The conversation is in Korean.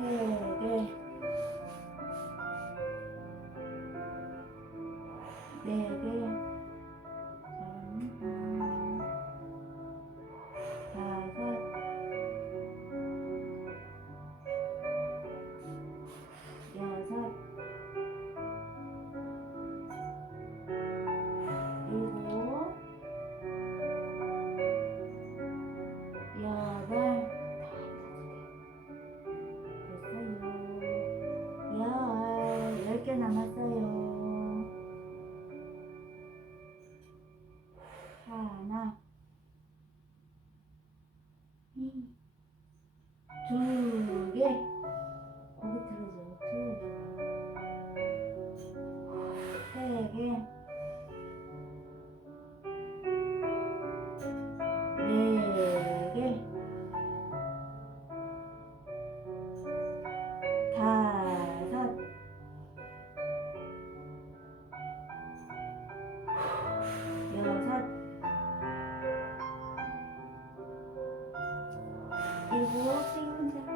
对对。对对。 남았어요. 하나, 이, 두 일부러 생각